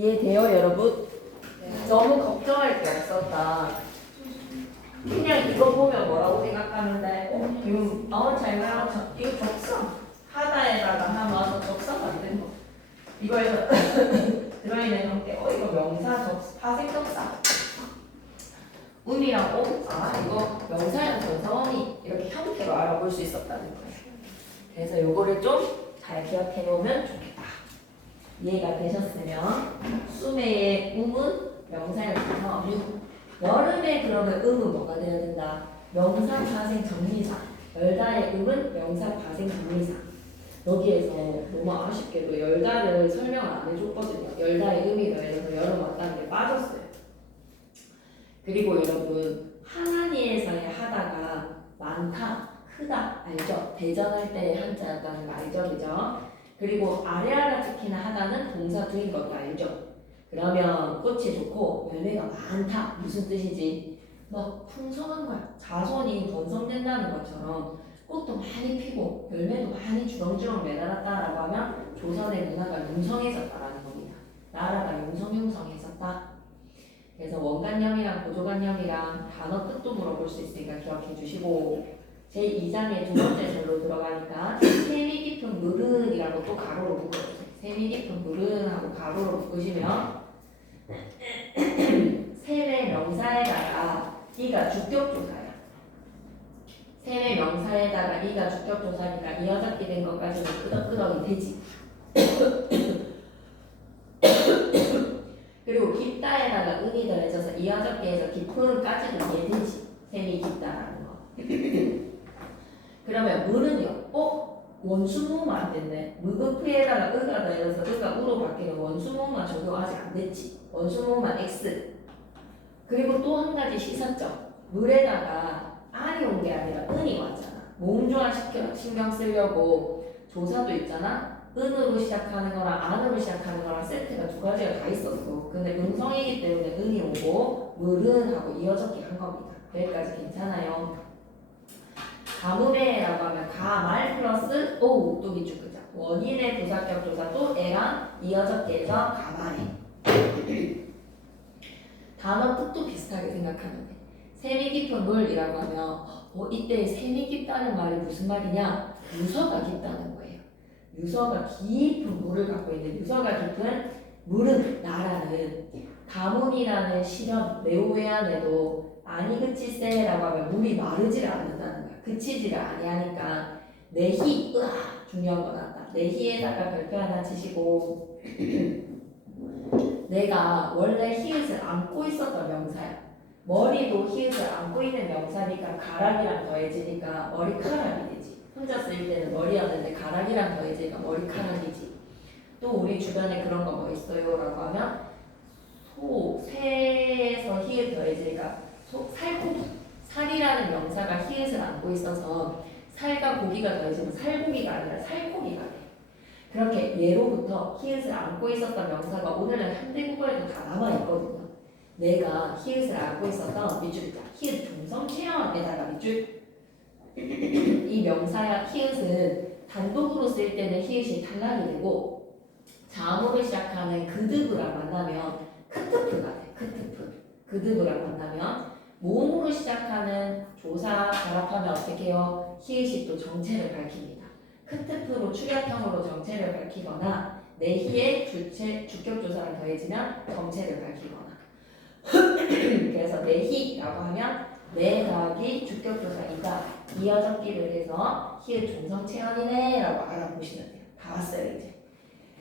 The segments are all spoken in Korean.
이해돼요, 여러분? 네. 너무 걱정할 게 없었다. 그냥 이거 보면 뭐라고 생각하면 돼? 잘 말하고 이거 적성. 하다에다가 하면 적성 만든 거. 이거에서 들어있는 형태. 이거 명사 파생 적사. 음이랑 이거 명사형 전사원이 이렇게 형태로 알아볼 수 있었다는 거예요. 그래서 요거를 좀 잘 기억해 놓으면 좋겠다. 이해가 되셨으면 수매의 음은 명사형 전사원. 여름에 그러면 음은 뭐가 되어야 된다? 명사 파생 정리사. 열다의 음은 명사 파생 정리사. 여기에서 너무 아쉽게도 열다를 설명을 안 해줬거든요. 열다의 음이 더해져서 여름 왔다는 게 빠졌어요. 그리고 여러분 하나니에서의 하다가 많다, 크다 알죠? 대전할 때의 한자였다는 거 알죠? 그죠? 그리고 아래아라 특히나 하다는 동사 두인 것도 알죠? 그러면 꽃이 좋고 열매가 많다 무슨 뜻이지? 막 풍성한 거야. 자손이 번성된다는 것처럼 꽃도 많이 피고 열매도 많이 주렁주렁 매달았다라고 하면 조선의 문화가 융성해졌다라는 겁니다. 나라가 융성했었다. 그래서 원관념이랑 보조관념이랑 단어 뜻도 물어볼 수 있으니까 기억해 주시고 제2장의 두 번째 절로 들어가니까 세미 깊은 물은이라고 또 가로로 묶어주세요. 세미 깊은 물은 하고 가로로 묶으시면 세매 명사에다가 이가 주격조사야. 세매 명사에다가 이가 주격조사니까 이어잡기 된 것까지는 끄덕끄덕이 되지. 그리고 깊다에다가 음이 더해져서 이어잡기해서 깊은까지는 이해되지. 셈이 깊다라는 거. 그러면 물은요. 원수모음 안 됐네. 무급프에다가 의가 더해져서 의가 우로 바뀌는 원수모음만 적용 아직 안 됐지. 원수모음만 X. 그리고 또 한 가지 시사점. 물에다가 안이 온 게 아니라 은이 왔잖아. 몸조화 신경 쓰려고 조사도 있잖아. 은으로 시작하는 거랑 안으로 시작하는 거랑 세트가 두 가지가 다 있었어. 근데 음성이기 때문에 은이 오고 물은 하고 이어적기 한 겁니다. 여기까지 괜찮아요. 가문에라고 하면 가말 플러스 오 또 밑줄 끄자. 원인의 부사격 조사 또 애랑 이어적기에서 가말해. 단어 뜻도 비슷하게 생각하면 돼. 셈이 깊은 물이라고 하면 이때 셈이 깊다는 말이 무슨 말이냐? 유서가 깊다는 거예요. 유서가 깊은 물을 갖고 있는 유서가 깊은 물은 나라는 가문이라는 시련 네오웨안에도 아니 그치세라고 하면 물이 마르지를 않는다는 거야. 그치지를 아니하니까 내희 중요한 거 나왔다. 내희에다가 별표 하나 치시고 내가 원래 히읗을 안고 있었던 명사야. 머리도 히읗을 안고 있는 명사니까 가락이랑 더해지니까 머리카락이 되지. 혼자 쓰일 때는 머리였는데 가락이랑 더해지니까 머리카락이지. 또 우리 주변에 그런 거 뭐 있어요? 라고 하면 새에서 히읗 더해지니까 살고기. 살이라는 명사가 히읗을 안고 있어서 살과 고기가 더해지면 살고기가 아니라 살코기가 돼. 그렇게 예로부터 히읗을 안고 있었던 명사가 오늘날 현대국어에도 다 남아있거든요. 내가 히읗을 안고 있었던 밑줄 있다. 히읗 중성 체형에다가 밑줄 이 명사야 히읗은 단독으로 쓸 때는 히읗이 탈락이 되고 자음으로 시작하는 그드브랑 만나면 크트프가 돼. 크트프. 그드브랑 만나면 모음으로 시작하는 조사 결합하면 어떻게 해요? 히읗이 또 정체를 밝힙니다. 크트프로 축약형으로 정체를 밝히거나 내희의 주격조사를 더해지면 정체를 밝히거나 그래서 내희라고 하면 내 더하기 주격조사이다. 이어적기를 해서 히읗 종성체언이네 라고 알아보시면 돼요. 다 왔어요 이제.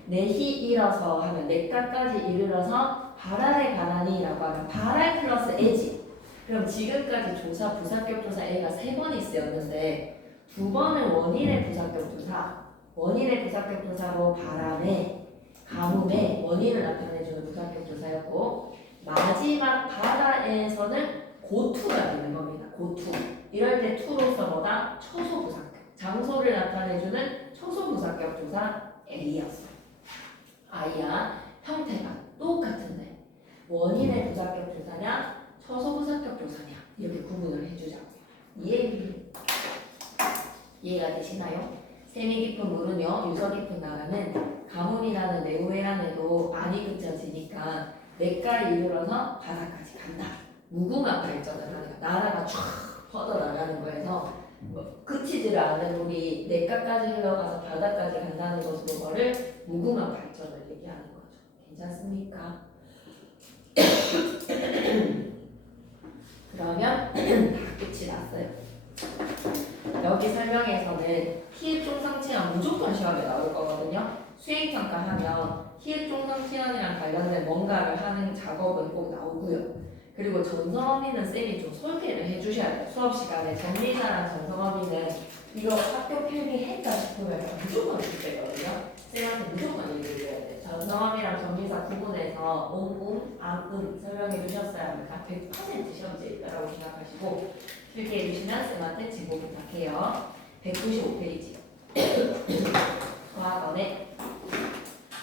내희 일어서 하면 내가까지 이르러서 발알에 가라니 라고 하면 발알 플러스 애지. 그럼 지금까지 조사 부사격 조사 애가 3번이 쓰였는데 2번은 원인의 부사격 조사 원인의 부사격 조사로 바람에 가뭄에 원인을 나타내주는 부사격 조사였고 마지막 바다에서는 고투가 되는 겁니다. 고투. 이럴 때 투로서 뭐다? 초소부사격. 장소를 나타내주는 초소부사격 조사 A였어. I야. 형태가 똑같은데 원인의 부사격 조사냐 초소부사격 조사냐 이렇게 구분을 해주자고요. 이해가 되시나요? 셈이 깊은 물은요 유서 깊은 나라는 가뭄이라는 내후회안에도 안이 그쳐지니까 내가를 이르러서 바다까지 간다. 무궁한 발전을 하니까 나라가 쫙 뻗어나가는 거에서 그치지를 않는 물이 내가까지 흘러가서 바다까지 간다는 것으로 뭐를 무궁한 발전을 얘기하는 거죠. 괜찮습니까? 그러면 다 끝이 났어요. 여기 설명에서는 희읍종상체험 무조건 시험에 나올 거거든요. 수행평가하면 희읍종상체험이랑 관련된 뭔가를 하는 작업은 꼭 나오고요. 그리고 전성어미는 쌤이 좀 설계를 해주셔야 돼요. 수업 시간에 정리사랑 전성어미는 이거 학교 필기했다 싶으면 무조건 줄때거든요. 쌤한테 무조건 얘기해줘야 돼요. 전성어미랑 정리사 구분해서 온음, 암음 설명해 주셨어야 합니다. 100% 시험지에 있다라고 생각하시고 필기해 주시면 쌤한테 지고 부탁해요. 195페이지. 수학원의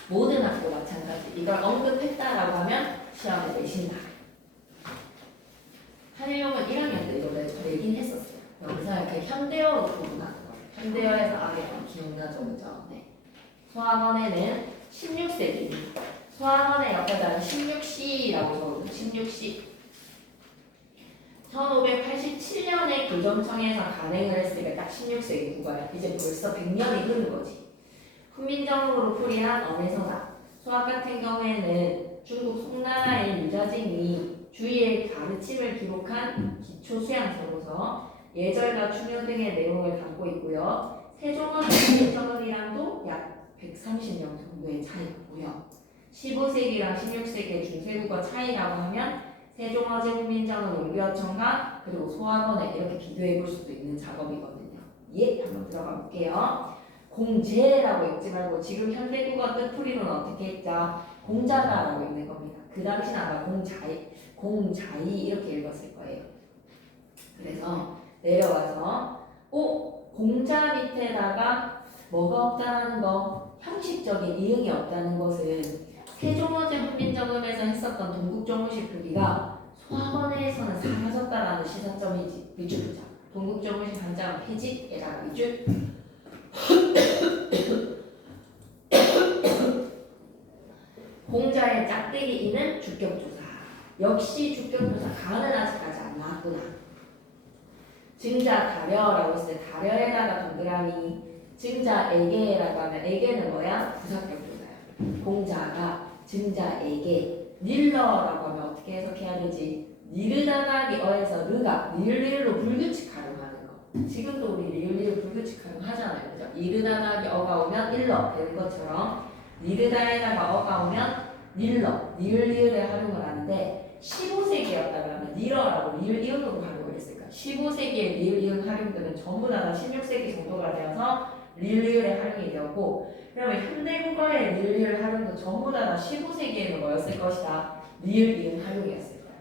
모든 학교 마찬가지. 이걸 언급했다라고 하면 시험에 내신다. 한일용은 1학년 때 이거 내긴 했었어요. 여기서 이렇게 현대어로 구분하는 거예요. 현대어에서 아래 기억나죠, 그죠? 네. 수학원에는 16세기입니다. 수학원의 옆에다가 16C라고 적어요. 16C. 1587년에 교정청에서 간행을 했으니까 딱 16세기 국어야. 이제 벌써 100년이 흐른 거지. 훈민정음으로 풀이한 엄해서사. 수학 같은 경우에는 중국 송나라의 유자징이 주위의 가르침을 기록한 기초 수양서로서 예절과 충효 등의 내용을 담고 있고요. 세종원 훈민정음이랑도 약 130년 정도의 차이가 보여. 15세기랑 16세기의 중세국어 차이라고 하면 세종어제 훈민정음 옹교어청과 그리고 소학원에 이렇게 비교해 볼 수도 있는 작업이거든요. 예, 한번 들어가 볼게요. 공제라고 읽지 말고 지금 현대국어 뜻풀이로는 어떻게 했죠? 공자가라고 읽는 겁니다. 그 당시는 아마 공자이 이렇게 읽었을 거예요. 그래서 내려와서 공자 밑에다가 뭐가 없다는 거, 형식적인 이응이 없다는 것은 세종어제 훈민정음에서 했었던 동국정무시 풀기가 소학원에서는 사라졌다라는 시사점이지. 밑줄 보자. 동국정무시 반장은 폐지에다가 밑줄. 공자의 짝대기 이는 주격조사. 역시 주격조사 가는 아직까지 안 나왔구나. 증자 가려라고 했을 때 가려에다가 동그라미, 증자에게라고 하면 에게는 뭐야? 부사격조사야. 공자가 증자에게 닐러라고 하면 어떻게 해석해야 되지? 니르다닥이 어에서 르가 릴리로 불규칙 활용하는 거. 지금도 우리 릴리를 불규칙 활용하잖아요. 그죠? 니르다닥이 어가 오면 일러 되는 것처럼 니르다에다가 어가 오면 닐러, 닐리을에 활용을 하는데 15세기였다면 니러라고 닐 이응으로 활용을 했을까? 15세기의 닐 이응 활용들은 전부 다 16세기 정도가 되어서 릴리을에 활용이 되었고, 그러면 현대국어의 릴리을 활용도 전부 다 15세기에는 뭐였을 것이다? 리을 이응 활용이었을 거야.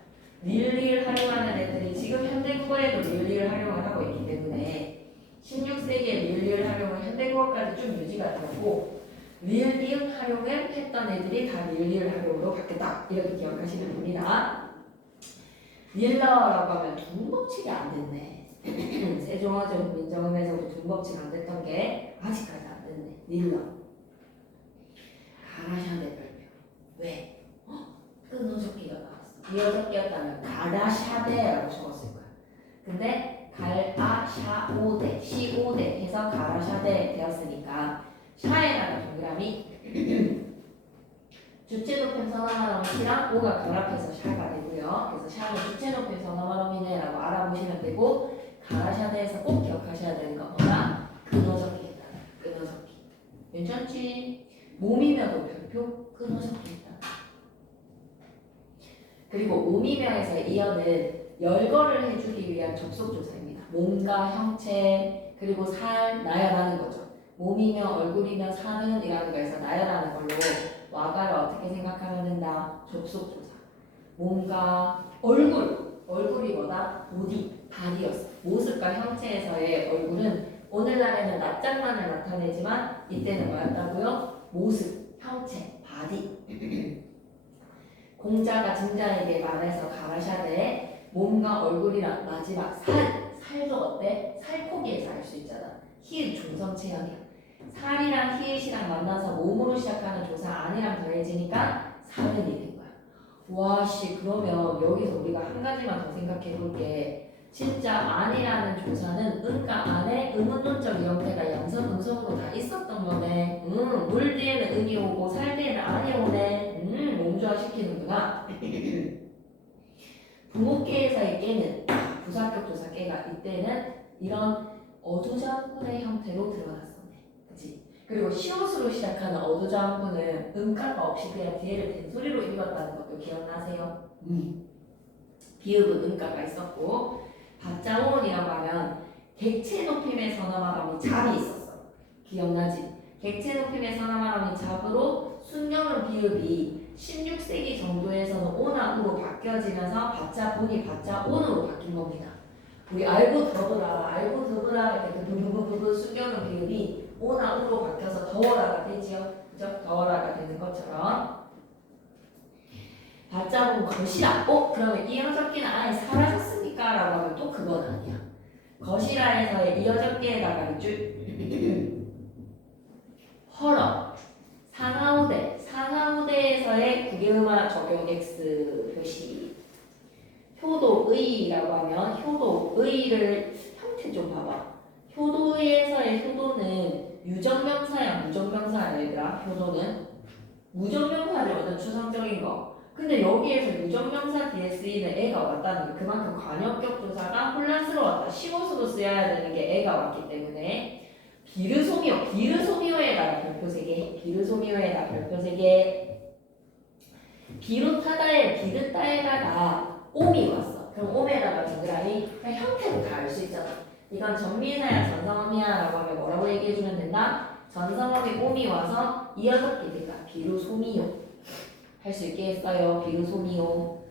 릴리을 활용하는 애들이 지금 현대국어에도 릴리을 활용을 하고 있기 때문에 16세기의 릴리을 활용은 현대국어까지 좀 유지가 되었고, 리을 이응 활용을 했던 애들이 다 릴리을 활용으로 바뀌었다. 이렇게 기억하시면 됩니다. 닐러라고 하면 둔법칙이 안 됐네. 세종어제 훈민정음에서도 둔법칙 안 됐던 게 아직까지 안 됐네. 닐러. 가라샤대 별표. 왜? 끊어적기가 나왔어. 이어적기였다면 가라샤대라고 적었을 거야. 근데 갈아샤오대, 시오대 해서 가라샤대 되었으니까 샤에다가 동그라미 주체 높임 선어말어미 시랑 오가 결합해서 샤가 되고요. 그래서 샤는 주체 높임 선어말어미네라고 알아보시면 되고, 가라샤대에서 꼭 기억하셔야 되는 건 뭐다? 끊어적기했다. 끊어적기. 괜찮지? 몸이며도 별표 끊어적기했다. 그리고 몸이며에서 이어는 열거를 해주기 위한 접속조사입니다. 몸과 형체 그리고 살 나열하는 거죠. 몸이며 얼굴이며 살은 이라는 거에서 나열하는 걸로 와가를 어떻게 생각하면 된다? 접속조사. 몸과 얼굴이 뭐다? 보디, 바디였어. 모습과 형체에서의 얼굴은 오늘날에는 낯장만을 나타내지만 이때는 뭐였다고요? 모습, 형체, 바디. 공자가 증자에게 말해서 가라샤대 몸과 얼굴이랑 마지막 살도 어때? 살코기에서 알 수 있잖아. 히읗 중성체형이야. 살이랑 히읗이랑 만나서 몸으로 시작하는 조사 안이랑 더해지니까 사른이 된 거야. 와씨 그러면 여기서 우리가 한 가지만 더 생각해 볼게. 진짜 안이라는 조사는 은가 안에 의문문적 형태가 양성, 음성으로 다 있었던 거네. 물 뒤에는 은이 오고 살 뒤에는 안이 오네. 몸조화 시키는구나. 부목계에서의 깨는 부사격 조사 깨가 이때는 이런 어두장군의 형태로 드러났었네. 그치? 그리고 시옷으로 시작하는 어두장군은 음가가 없이 그냥 뒤에를 된소리로 읽었다는 것도 기억나세요? 비읍은 음가가 있었고 받자오온이라고 하면 객체 높임의 선어말함이 잡이 있었어. 기억나지? 객체 높임의 선어말함이 잡으로 순영은 비읍이 16세기 정도에서는 오나우로 바뀌어지면서 받자본이 받자온으로 바뀐 겁니다. 우리 알고 더불어 할 때 그 부부부부 순경은 비읍이 오나우로 바뀌어서 더워라가 되지요. 그죠? 더워라가 되는 것처럼 받자본 것이라. 그러면 이어적기는 아예 사라졌습니까? 라고 하면 또 그건 아니야. 것이라에서의 이어적기에다가 있죠. 허러 상하우대에서의 국외음화 적용 X 표시. 효도의라고 하면 효도의를 형태 좀 봐봐. 효도에서의 효도는 유정명사야 무정명사야 얘들아. 효도는 무정명사를 얻은 추상적인 거. 근데 여기에서 유정명사 뒤에 쓰이는 애가 왔다는 게 그만큼 관역격 조사가 혼란스러웠다. 시옷으로 쓰여야 되는 게 애가 왔기 때문에 비르소미오에다가 별표 3개. 비르소미오에다가 별표 3개. 비롯하다에 비르다에다가 옴이 왔어. 그럼 옴에다가 동그라미 그냥 형태로 다 알 수 있잖아. 이건 전미사야 전성어미야 라고 하면 뭐라고 얘기해주면 된다? 전성어미 옴이 와서 이어졌게 되니까 비루소미요 할 수 있게 했어요. 비루소미요.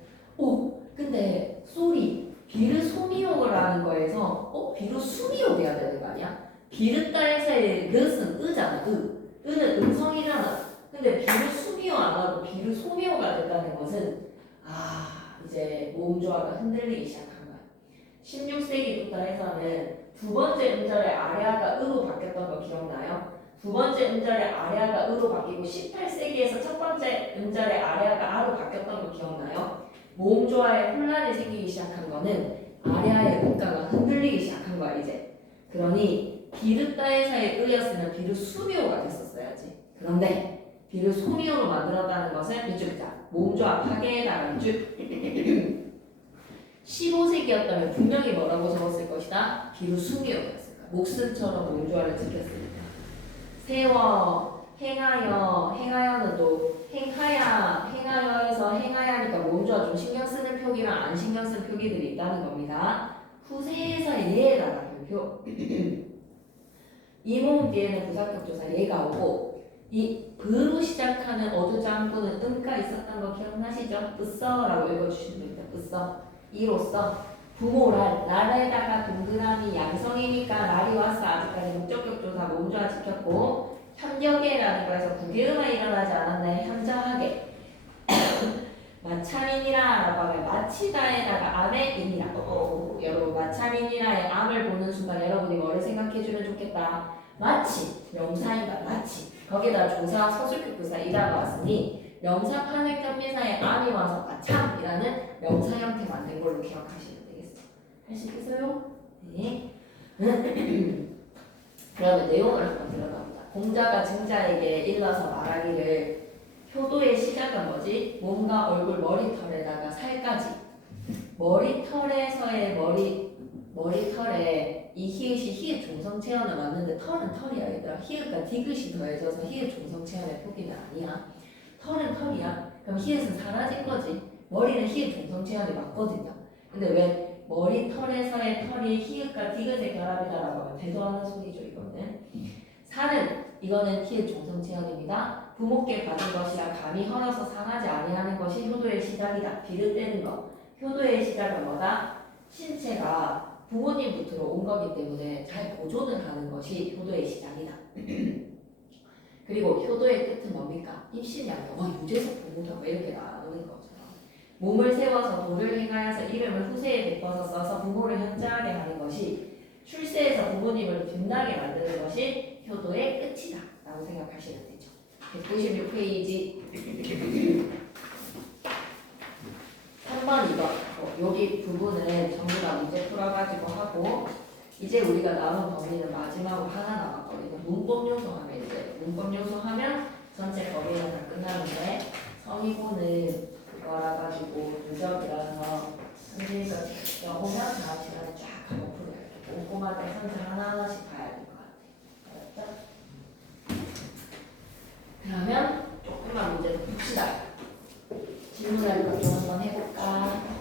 근데 소리 비르소미요라는 거에서 비루수미요 돼야 되는 거 아니야? 비르다에서의 릇은 으잖아. 으는 음성이잖아. 근데 비루수미요 안 하고 비루소미요가 됐다는 것은 이제 모음조화가 흔들리기 시작한 거야. 16세기부터 해서는 두 번째 음절의 아래아가 으로 바뀌었던 거 기억나요? 두 번째 음절의 아래아가 으로 바뀌고 18세기에서 첫 번째 음절의 아래아가 아로 바뀌었던 거 기억나요? 모음조화에 혼란이 생기기 시작한 거는 아래아의 음가가 흔들리기 시작한 거야 이제. 그러니 비르다에서의 으였으면 비르수미오가 됐었어야지. 그런데 비르소미오로 만들었다는 것은 이쪽 자 모음조화 파괴에다가 쭉 15세기였다면 분명히 뭐라고 적었을 것이다? 비루수미오였을 거야. 목숨처럼 모음조화를 지켰으니까. 세워, 행하여는 또 행하여에서 행하야니까 모음조화 좀 신경 쓰는 표기랑 안 신경 쓰는 표기들이 있다는 겁니다. 후세에서의 예에다가 별표. 이 모음 뒤에는 부사격 조사 예가 오고 이 브로 시작하는 어두장구는 음가 있었던 거 기억나시죠? 으써라고 읽어주시면 됩니다. 으써. 이로써 부모랄 날에다가 동그라미 양성이니까 날이 왔어. 아직까지 목적격 조사 모음조화 지켰고 현역에라는 거에서 국외음화 일어나지 않았네. 현저하게 마차민이라 라고 하면 마치다에다가 암의 인이라. 여러분 마차민이라의 암을 보는 순간 여러분이 뭐를 생각해주면 좋겠다. 마치 명사인가 마치 거기다 조사 서술격 부사 이다가 왔으니 명사 판액 전미사의 암이 와서 마참이라는 명사 형태 만든 걸로 기억하시면 되겠어. 할 수 있겠어요? 네. 그러면 내용을 한번 들어갑니다. 공자가 증자에게 일러서 말하기를 효도의 시작은 뭐지? 몸과 얼굴 머리털에다가 살까지. 머리털에서의 머리털에 이 히읗이 히읗 종성체언을 맞는데 털은 털이야 얘들아. 히읗과 디귿이 더해져서 히읗 종성체언의 표기는 아니야. 털은 털이야. 그럼 히읗은 사라진 거지. 머리는 히읗 종성체언이 맞거든요. 근데 왜 머리털에서의 털이 히읗과 디귿의 결합이다라고 하면 대도하는 소리죠 이거는. 살은 이거는 히읗 종성체언입니다. 부모께 받은 것이라 감히 헐어서 상하지 아니하는 것이 효도의 시작이다. 비릇대는 것. 효도의 시작은 뭐다? 신체가 부모님부터 온 거기 때문에 잘 보존을 하는 것이 효도의 시작이다. 그리고 효도의 끝은 뭡니까? 입신이 아니라 유재석 부모다 이렇게 나오는 거잖아. 몸을 세워서 도를 행하여서 이름을 후세에 베꿔서 써서 부모를 현자하게 하는 것이 출세해서 부모님을 빛나게 만드는 것이 표도의 끝이다 라고 생각하시면 되죠. 196페이지 3번 2번 여기 부분은 전부 다 문제 풀어가지고 하고 이제 우리가 남은 범위는 마지막으로 하나 남았거든요. 문법 요소 하면 이제 문법 요소 하면 전체 범위는 다 끝나는데 성의고는 그거라 가지고 누적이라서 선생님과 오면 다음 시간에 쫙 한번 풀어요. 꼼꼼하게 선생 하나하나씩 봐야 될 것 같아요. 알았죠? 그러면 조금만 문제 더 풉시다. 질문할 것 좀 한번 해볼까?